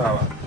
क्या बात।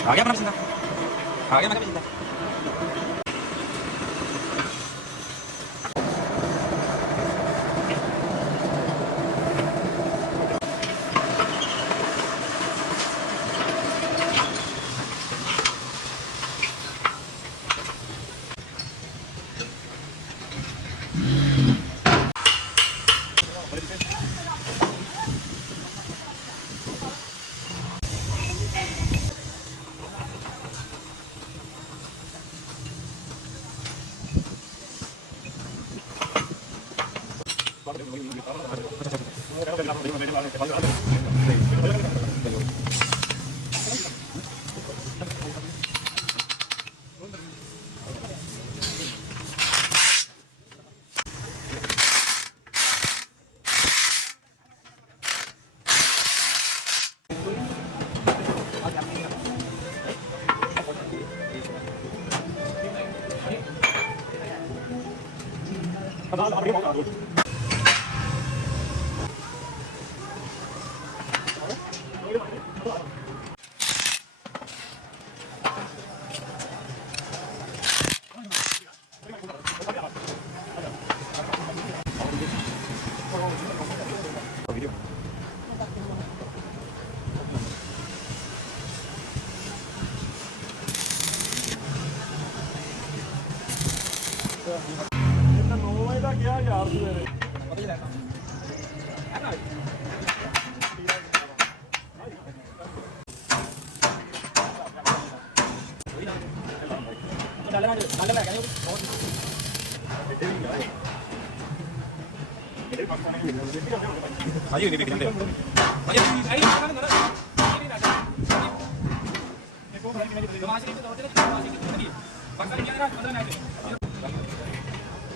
आ गया अपना पसंदा, आ गया मैं पसंदा।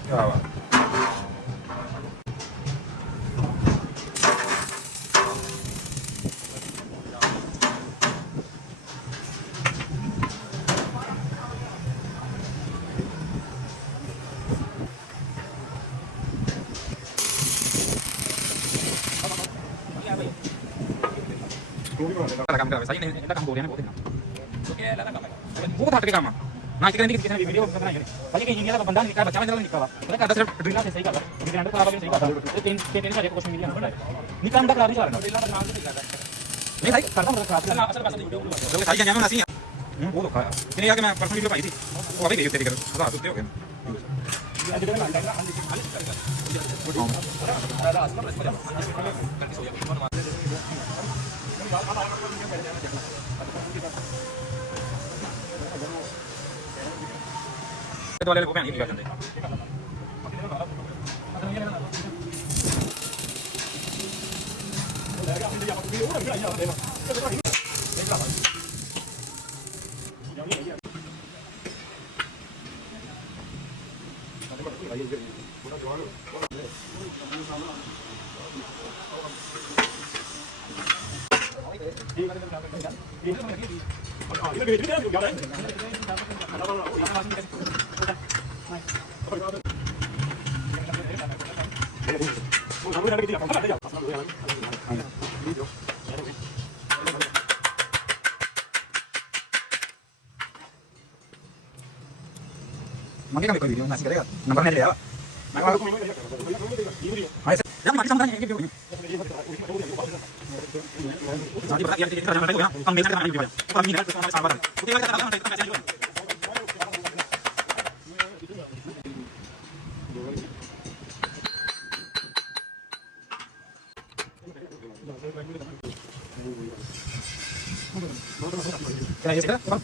क्या बात। ਕੰਮ ਕਰਾਵੇ ਸਹੀ ਨਹੀਂ ਇਹਦਾ ਕੰਮ ਹੋ ਰਿਹਾ ਨੇ ਬਹੁਤ ਦਿਨਾਂ ਕਿਉਂਕਿ ਇਹ ਲੱਗਦਾ ਕੰਮ ਹੈ ਬਹੁਤ ਹੱਟ ਕੇ ਕੰਮ ਆ ਨਾ ਇੱਕ ਕਹਿੰਦੀ ਕਿਸੇ ਨੇ ਵੀਡੀਓ ਬਣਾਈ ਨੇ ਭਾਜੀ ਕਈ ਇੰਡੀਆ ਦਾ ਬੰਦਾ ਨਿੱਕਾ ਬੱਚਾ ਜਿਹੜਾ ਨਿੱਕਾ ਵਾ ਉਹਨੇ ਕਰਦਾ ਸਿਰਫ ਡਰਿਲਾਂ ਤੇ ਸਹੀ ਕਰਦਾ ਗ੍ਰੈਂਡ ਖਰਾਬ ਵੀ ਸਹੀ ਕਰਦਾ ਤੇ ਤਿੰਨ ਹਜ਼ਾਰ ਕੁਝ ਮਿਲਿਆ ਨਾ ਨਿੱਕਾ ਹੁੰਦਾ ਖਰਾਬ ਨਹੀਂ ਕਰਦਾ ਡਰਿਲਾਂ ਦਾ ਨਾਮ ਨਹੀਂ ਕਰਦਾ ਨਹੀਂ ਸਹੀ ਕਰਦਾ ਮਤਲਬ ਖਰਾਬ ਕਰਦਾ ਅਸਲ ਪਾਸੇ ਦੀ ਵੀਡੀਓ ਬਣਾਉਂਦਾ ਜੋ ਸਹੀ ਜਾਣਿਆ ਮੈਂ ਅਸੀਂ ਬਹੁਤ ਔਖਾ ਆ ਕਿਨੇ ਆ ਕੇ ਮੈਂ ਪਰਸਨਲ ਵੀਡੀਓ ਪਾਈ ਸੀ ਉਹ ਆਵੇ ਗਈ ਉੱਤੇ ਦੀ ਕਰ ਹਜ਼ਾਰ ਉੱਤੇ ਹੋ ਗਏ ਵਾਲੇ ਕੋ ਭੈਣ ਹੀ ਕਰ ਦਿੰਦੇ Mungkin kami video nasi kira nomornya dia. Nah, kalau ayo jangan mati sama tanya video ini. Jadi berarti yang kita jangan ya. Kami bisa kita video ya. Kami ini harus sama sahabat. Oke, kita katakan kita masih juga. Kaya sih, Bang.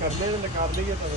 कर ले निकाल लेंगे तो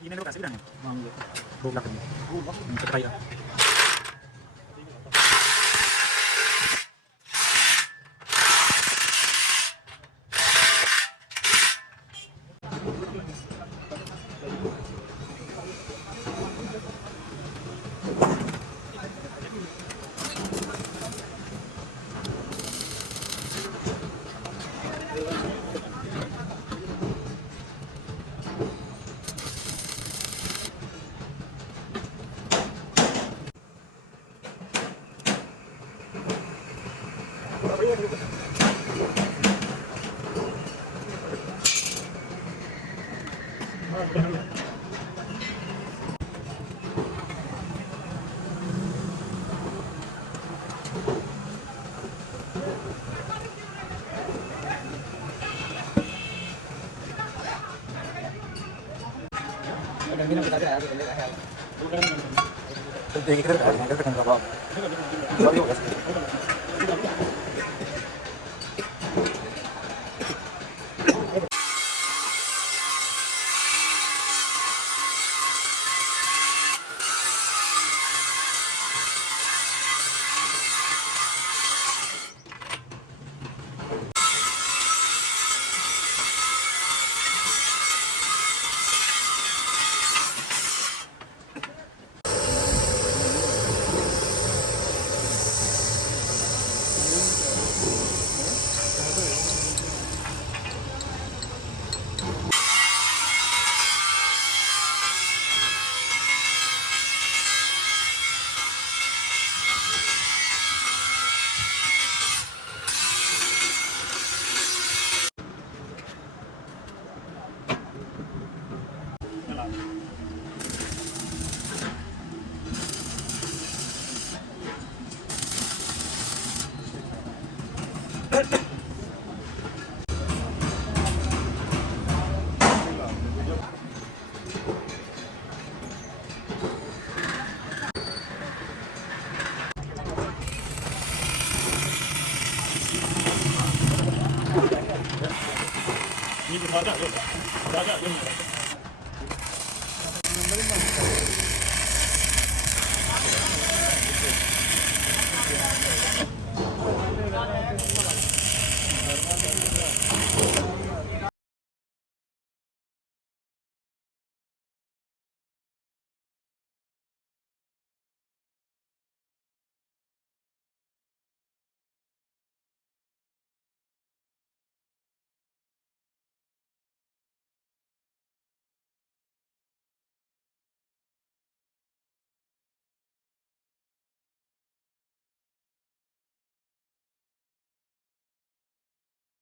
ini lo kasih berani, mau 2 lakh ini, cepat ya.